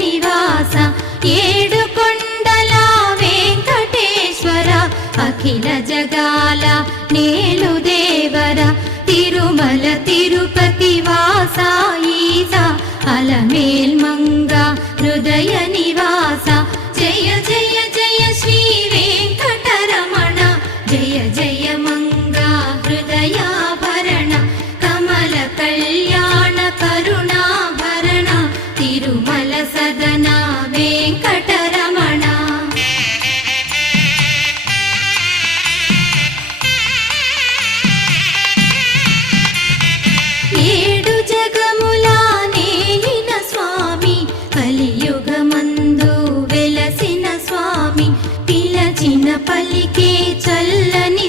నివాస ఏడు కొండల వెంకటేశ్వర అఖిల జగాల నేలు దేవర తిరుమల తిరుపతి వాస ఈస అలమేల్ మంగ హృదయ నివాస జయ జయ జయ శ్రీ వెంకటరమణ జయ జయ మంగ హృదయాభరణ కమల కళ్యాణ కరుణాభరణ తిరుమల సదన వెంకటరమణ ఏడు జగముల నేలిన స్వామి కలియుగమందు వెలసిన స్వామి పిలచిన పలికే చల్లని